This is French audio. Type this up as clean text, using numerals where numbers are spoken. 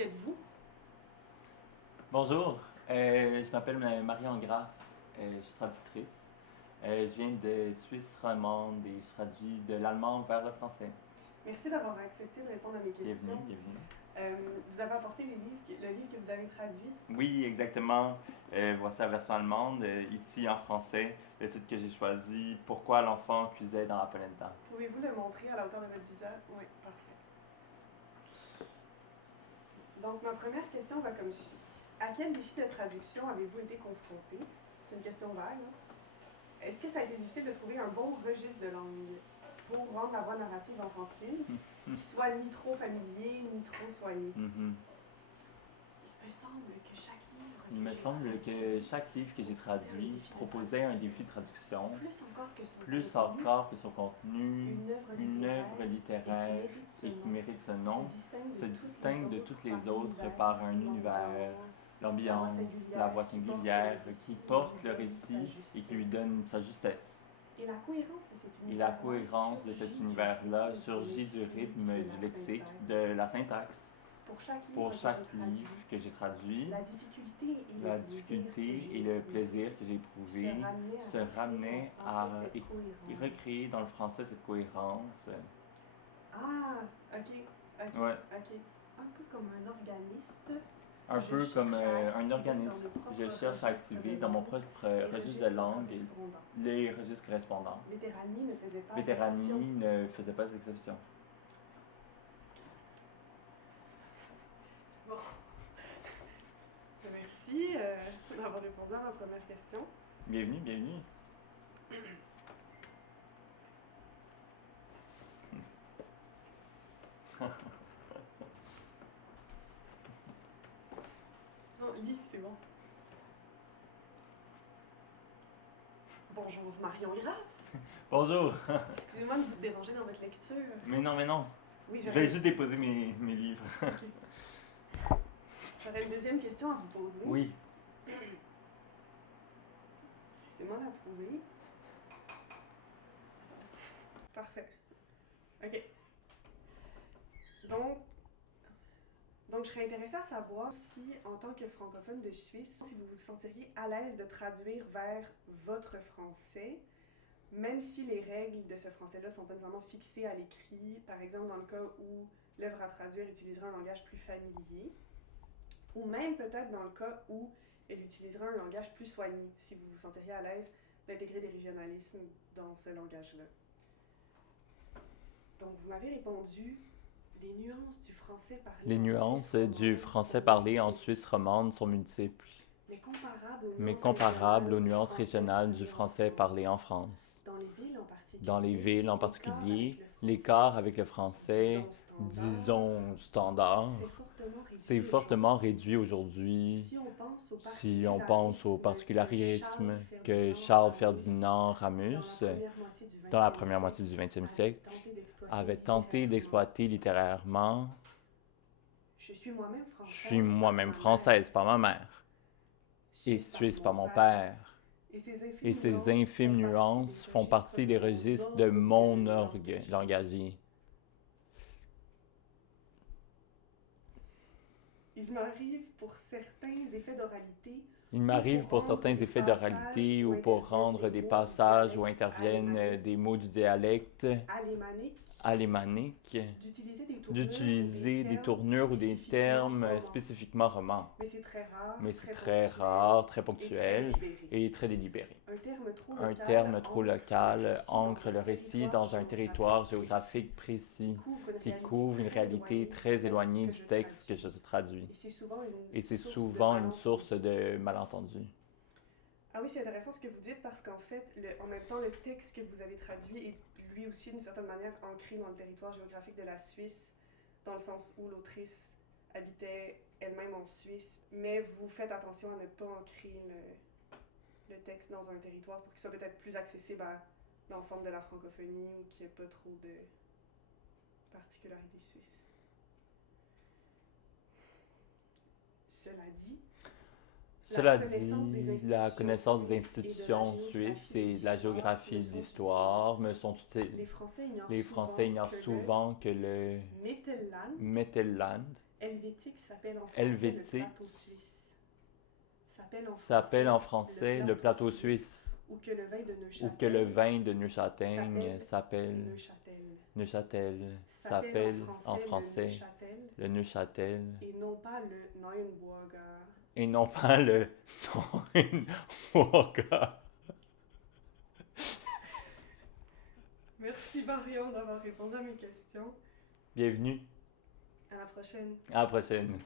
Qui êtes-vous? Bonjour, je m'appelle Marion Graff, je suis traductrice. Je viens de Suisse romande et je traduis de l'allemand vers le français. Merci d'avoir accepté de répondre à mes Bienvenue, questions. bienvenue. Vous avez apporté le livre que vous avez traduit. Oui, exactement. Voici la version allemande. Ici en français, le titre que j'ai choisi, Pourquoi l'enfant cuisait dans la polenta. Pouvez-vous le montrer à la hauteur de votre visage? Oui, parfait. Donc, ma première question va comme suit. À quel défi de traduction avez-vous été confronté? C'est une question vague. Est-ce que ça a été difficile de trouver un bon registre de langue pour rendre la voix narrative enfantine qui soit ni trop familier, ni trop soigné? Il me semble que chaque livre Il me semble que chaque livre que j'ai traduit proposait un défi de traduction, plus encore que son contenu, une œuvre littéraire et qui mérite ce nom, se distingue de toutes les autres par un univers, l'ambiance, la voix singulière qui porte le récit et qui lui donne sa justesse. Et la cohérence de cet univers-là surgit du rythme, du lexique, de la syntaxe. Pour chaque livre que j'ai traduit, la difficulté et le plaisir que j'ai éprouvé se ramenaient à recréer dans le français cette cohérence. Ah, ok, ok, Ouais. ok. Un peu comme un organiste. Un peu comme un organisme. Je cherche à activer dans mon propre registre de langue les registres correspondants. Vétéranie Ne faisait pas exception. Bon. Merci d'avoir répondu à ma première question. Bienvenue, bienvenue. Non, lis, c'est bon. Bonjour, Marion Graff. Bonjour. Excusez-moi de vous déranger dans votre lecture. Mais non, mais non. Oui, Je vais juste déposer mes livres. Okay. J'aurais une deuxième question à vous poser. Oui. Laissez-moi la trouver. Parfait. OK. Donc, je serais intéressée à savoir si, en tant que francophone de Suisse, si vous vous sentiriez à l'aise de traduire vers votre français, même si les règles de ce français-là sont pas nécessairement fixées à l'écrit, par exemple dans le cas où l'œuvre à traduire utiliserait un langage plus familier, ou même peut-être dans le cas où elle utiliserait un langage plus soigné, si vous vous sentiriez à l'aise d'intégrer des régionalismes dans ce langage-là. Donc, vous m'avez répondu les nuances du français parlé Les nuances du français parlé en Suisse romande sont multiples, mais comparables aux nuances régionales du français parlé en France. Dans les villes en particulier, l'écart avec le français, disons standard, c'est fortement réduit aujourd'hui si on pense au particularisme que Charles Ferdinand Ramus, dans la première moitié du 20e siècle, avait tenté d'exploiter littérairement. Je suis moi-même française par ma mère et suisse par mon père. Et ces infimes nuances font partie des registres de mon orgue langagier. Il m'arrive pour certains effets d'oralité ou pour rendre des passages où interviennent des mots du dialecte alémanique, d'utiliser des tournures ou des termes spécifiquement romans. Mais c'est très rare, très ponctuel et très délibéré. Un terme trop local ancre le récit dans un territoire géographique précis qui couvre une réalité très éloignée du texte que je traduis. Et c'est souvent une source de malentendus. Ah oui, c'est intéressant ce que vous dites parce qu'en fait, en même temps, le texte que vous avez traduit est lui aussi d'une certaine manière ancré dans le territoire géographique de la Suisse, dans le sens où l'autrice habitait elle-même en Suisse, mais vous faites attention à ne pas ancrer le texte dans un territoire pour qu'il soit peut-être plus accessible à l'ensemble de la francophonie ou qu'il n'y ait pas trop de particularités suisses. Cela dit, la connaissance des institutions suisses et de la géographie et de l'histoire me sont utiles. Les Français ignorent souvent que le Mittelland Helvétique s'appelle en français Helvétique le plateau suisse. S'appelle en français le plateau suisse. Ou que le vin de Neuchâtel, ou que le vin de Neuchâtel s'appelle Neuchâtel. s'appelle en français le Neuchâtel. Et non pas le Neuenburger. Et non pas le Neuenburger. Merci Marion d'avoir répondu à mes questions. Bienvenue. À la prochaine. À la prochaine.